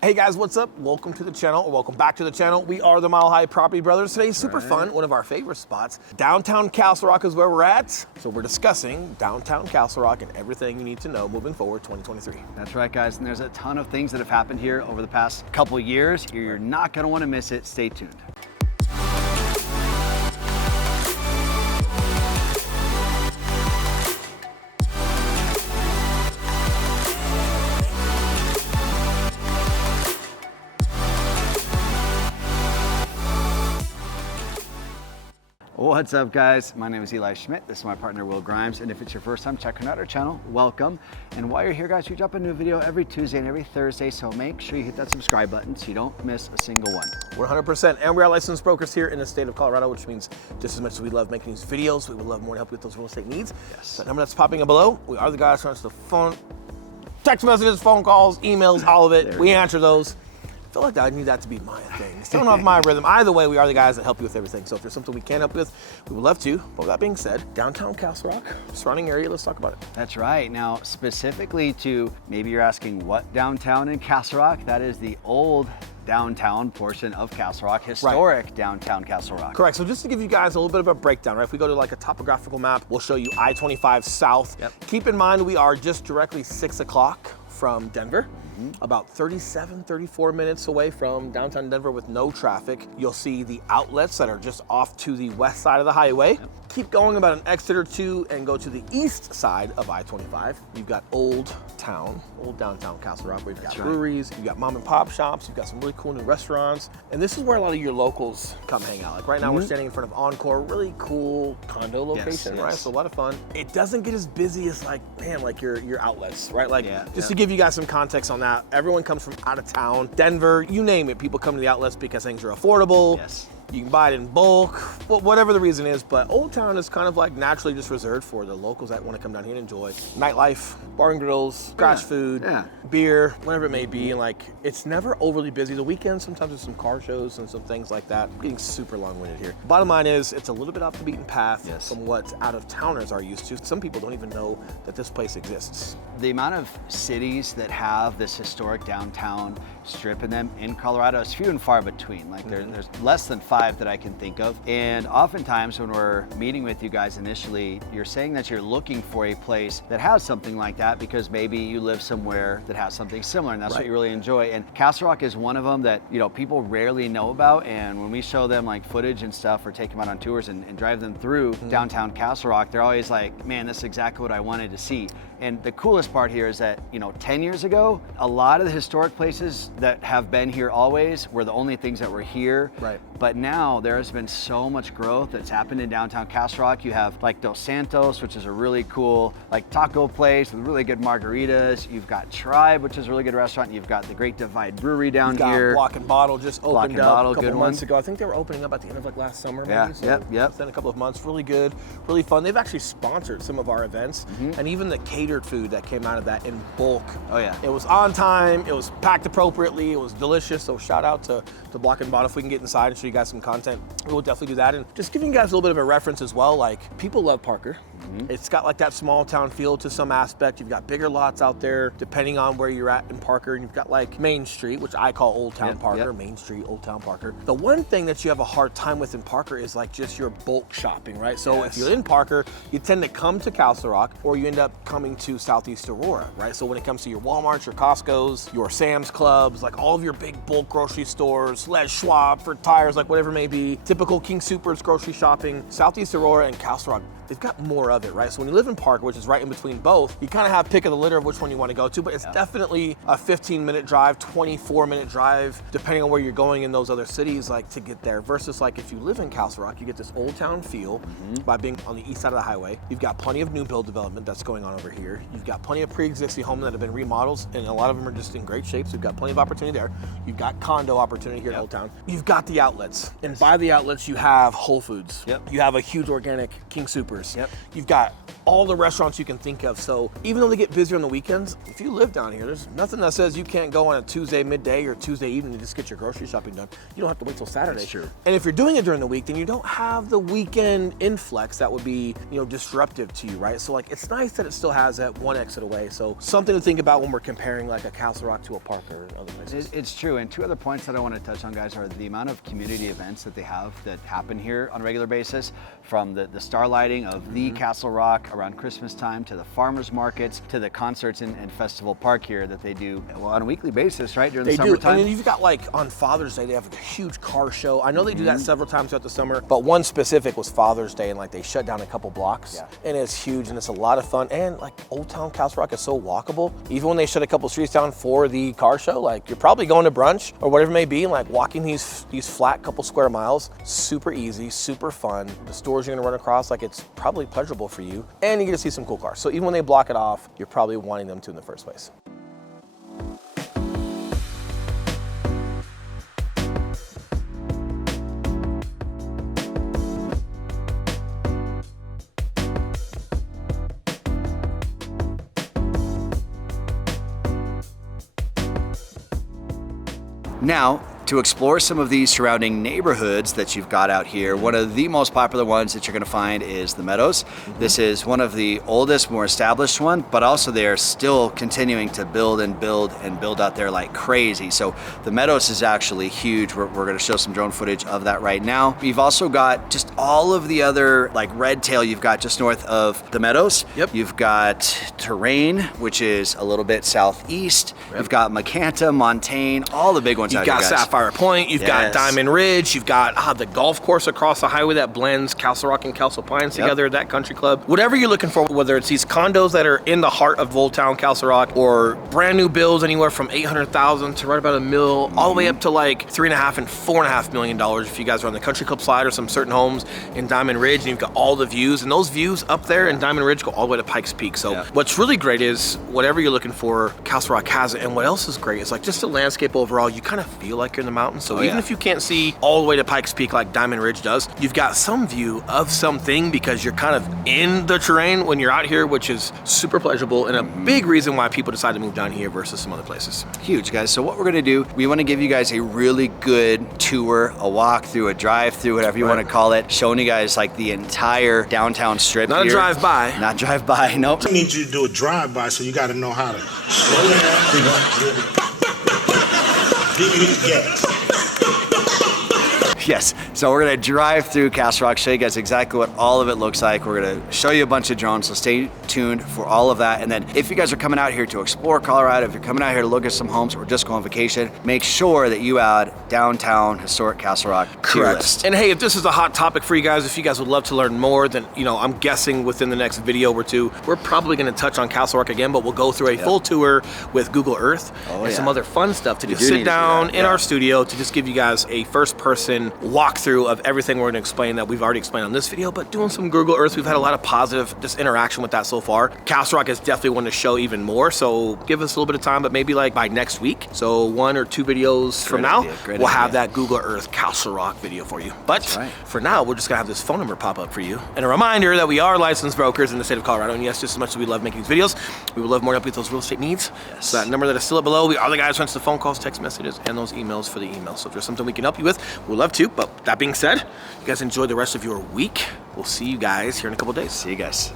Hey guys, what's up? Welcome to the channel, or welcome back to the channel. We are the Mile High Property Brothers. Today's super fun, one of our favorite spots. Downtown Castle Rock is where we're at. So we're discussing downtown Castle Rock and everything you need to know moving forward 2023. That's right, guys, and there's a ton of things that have happened here over the past couple years. You're not gonna wanna miss it. Stay tuned. What's up, guys? My name is Eli Schmidt. This is my partner, Will Grimes. And if it's your first time checking out our channel, welcome. And while you're here, guys, we drop a new video every Tuesday and every Thursday. So make sure you hit that subscribe button so you don't miss a single one. 100%. And we are licensed brokers here in the state of Colorado, which means just as much as we love making these videos, we would love more to help you with those real estate needs. Yes. The number that's popping up below, we are the guys who answer the phone, text messages, phone calls, emails, all of it. We answer those. I feel like I need that to be my thing. It's throwing off my rhythm. Either way, we are the guys that help you with everything. So if there's something we can help you with, we would love to. But with that being said, downtown Castle Rock, surrounding area, let's talk about it. That's right. Now, specifically to, maybe you're asking what downtown in Castle Rock? That is the old downtown portion of Castle Rock, historic downtown Castle Rock. Correct. So just to give you guys a little bit of a breakdown, right? If we go to like a topographical map, we'll show you I-25 south. Yep. Keep in mind, we are just directly 6 o'clock from Denver. About 37, 34 minutes away from downtown Denver with no traffic. You'll see the outlets that are just off to the west side of the highway. Yep. Keep going about an exit or two and go to the east side of I-25. You've got old downtown Castle Rock, where you've got breweries, you've got mom and pop shops, you've got some really cool new restaurants. And this is where a lot of your locals come hang out. Like right now we're standing in front of Encore, really cool condo location, right? So a lot of fun. It doesn't get as busy as like, man, like your outlets, right? Like just to give you guys some context on that, everyone comes from out of town, Denver, you name it. People come to the outlets because things are affordable. Yes. You can buy it in bulk, whatever the reason is, but Old Town is kind of like naturally just reserved for the locals that want to come down here and enjoy nightlife, bar and grills, scratch food, beer, whatever it may be. And like, it's never overly busy. The weekends, sometimes there's some car shows and some things like that. I'm getting super long-winded here. Bottom line is, it's a little bit off the beaten path from what out-of-towners are used to. Some people don't even know that this place exists. The amount of cities that have this historic downtown strip in them in Colorado is few and far between. Like there's less than 5 that I can think of. And oftentimes when we're meeting with you guys initially, you're saying that you're looking for a place that has something like that because maybe you live somewhere that has something similar and that's what you really enjoy. And Castle Rock is one of them that, you know, people rarely know about. And when we show them like footage and stuff or take them out on tours and drive them through downtown Castle Rock, they're always like, man, that's exactly what I wanted to see. And the coolest part here is that, you know, 10 years ago, a lot of the historic places that have been here always were the only things that were here. Right. But now there has been so much growth that's happened in downtown Castle Rock. You have like Dos Santos, which is a really cool like taco place with really good margaritas. You've got Tribe, which is a really good restaurant. You've got the Great Divide Brewery down here. Block and Bottle just opened up a couple months one. ago. I think they were opening up at the end of like last summer, maybe. Yeah, So yep. Within a couple of months. Really good, really fun. They've actually sponsored some of our events and even the catered food that came out of that in bulk. Oh yeah. It was on time, it was packed appropriately, it was delicious. So shout out to Block and Bottle. If we can get inside and show you guys some content, we will definitely do that. And just giving you guys a little bit of a reference as well, like people love Parker. It's got like that small town feel to some aspect. You've got bigger lots out there, depending on where you're at in Parker. And you've got like Main Street, which I call Old Town Parker, Main Street, Old Town Parker. The one thing that you have a hard time with in Parker is like just your bulk shopping, right? So if you're in Parker, you tend to come to Castle Rock or you end up coming to Southeast Aurora, right? So when it comes to your Walmarts, your Costco's, your Sam's Clubs, like all of your big bulk grocery stores, Les Schwab for tires, like whatever it may be, typical King Soopers grocery shopping, Southeast Aurora and Castle Rock, they've got more of it, right? So when you live in Parker, which is right in between both, you kind of have pick of the litter of which one you want to go to, but it's definitely a 15-minute drive, 24-minute drive, depending on where you're going in those other cities, like to get there, versus like if you live in Castle Rock, you get this old town feel by being on the east side of the highway. You've got plenty of new build development that's going on over here. You've got plenty of pre-existing homes that have been remodeled, and a lot of them are just in great shape, so you've got plenty of opportunity there. You've got condo opportunity here in Old Town. You've got the outlets, and by the outlets, you have Whole Foods. You have a huge organic King Soopers. neighbors. Yep. You've got all the restaurants you can think of. So even though they get busier on the weekends, if you live down here, there's nothing that says you can't go on a Tuesday midday or Tuesday evening and just get your grocery shopping done. You don't have to wait till Saturday. That's true. And if you're doing it during the week, then you don't have the weekend influx that would be, you know, disruptive to you, right? So like, it's nice that it still has that one exit away. So something to think about when we're comparing like a Castle Rock to a Parker or other places. It's true. And two other points that I want to touch on, guys, are the amount of community events that they have that happen here on a regular basis, from the starlighting of the Castle Rock around Christmas time to the farmers markets to the concerts in Festival Park here that they do on a weekly basis, right, during the summertime. And then you've got like on Father's Day, they have a huge car show. I know they do that several times throughout the summer, but one specific was Father's Day, and like they shut down a couple blocks, and it's huge and it's a lot of fun. And like Old Town Castle Rock is so walkable. Even when they shut a couple streets down for the car show, like you're probably going to brunch or whatever it may be, and like walking these flat couple square miles, super easy, super fun. The stores you're gonna run across, like it's probably pleasurable for you, and you get to see some cool cars. So even when they block it off, you're probably wanting them to in the first place. Now, to explore some of these surrounding neighborhoods that you've got out here, one of the most popular ones that you're going to find is the Meadows. This is one of the oldest, more established one, but also they are still continuing to build and build and build out there like crazy. So the Meadows is actually huge. We're going to show some drone footage of that right now. You've also got just all of the other, like Red Tail, you've got just north of the Meadows. Yep. You've got Terrain, which is a little bit southeast. Yep. You've got Macanta, Montaigne, all the big ones out here, guys. You've got Sapphire Point, you've got Diamond Ridge, you've got the golf course across the highway that blends Castle Rock and Castle Pines together, that country club. Whatever you're looking for, whether it's these condos that are in the heart of Old Town Castle Rock or brand new builds anywhere from $800,000 to right about $1 million, all the way up to like $3.5 and $4.5 million if you guys are on the country club slide or some certain homes in Diamond Ridge, and you've got all the views, and those views up there in Diamond Ridge go all the way to Pikes Peak. So what's really great is whatever you're looking for, Castle Rock has it. And what else is great is like just the landscape overall, you kind of feel like you're in the mountains. So even if you can't see all the way to Pikes Peak like Diamond Ridge does, you've got some view of something because you're kind of in the terrain when you're out here, which is super pleasurable and a big reason why people decide to move down here versus some other places. Huge, guys. So what we're gonna do, we wanna give you guys a really good tour, a walk through, a drive through, whatever you wanna call it, showing you guys like the entire downtown strip Not here. a drive-by. Not drive-by, nope. I need you to do a drive-by, so you gotta know how to slow down. Yes, so we're gonna drive through Castle Rock, show you guys exactly what all of it looks like. We're gonna show you a bunch of drones, so stay tuned for all of that. And then if you guys are coming out here to explore Colorado, if you're coming out here to look at some homes or just go on vacation, make sure that you add downtown historic Castle Rock to your list. And hey, if this is a hot topic for you guys, if you guys would love to learn more, then I'm guessing within the next video or two, we're probably gonna touch on Castle Rock again, but we'll go through a full tour with Google Earth and some other fun stuff to just sit down in our studio to just give you guys a first-person walkthrough of everything we're going to explain that we've already explained on this video, but doing some Google Earth, we've had a lot of positive just interaction with that so far. Castle Rock is definitely one to show even more, so give us a little bit of time, but maybe like by next week, so 1 or 2 videos from now, we'll have that Google Earth Castle Rock video for you. But for now, we're just going to have this phone number pop up for you. And a reminder that we are licensed brokers in the state of Colorado, and yes, just as much as we love making these videos, we would love more to help you with those real estate needs. So that number that is still up below, we are the guys who answer the phone calls, text messages, and those emails for the emails. So if there's something we can help you with, we'd love to. But that being said, you guys enjoy the rest of your week. We'll see you guys here in a couple days. See you guys.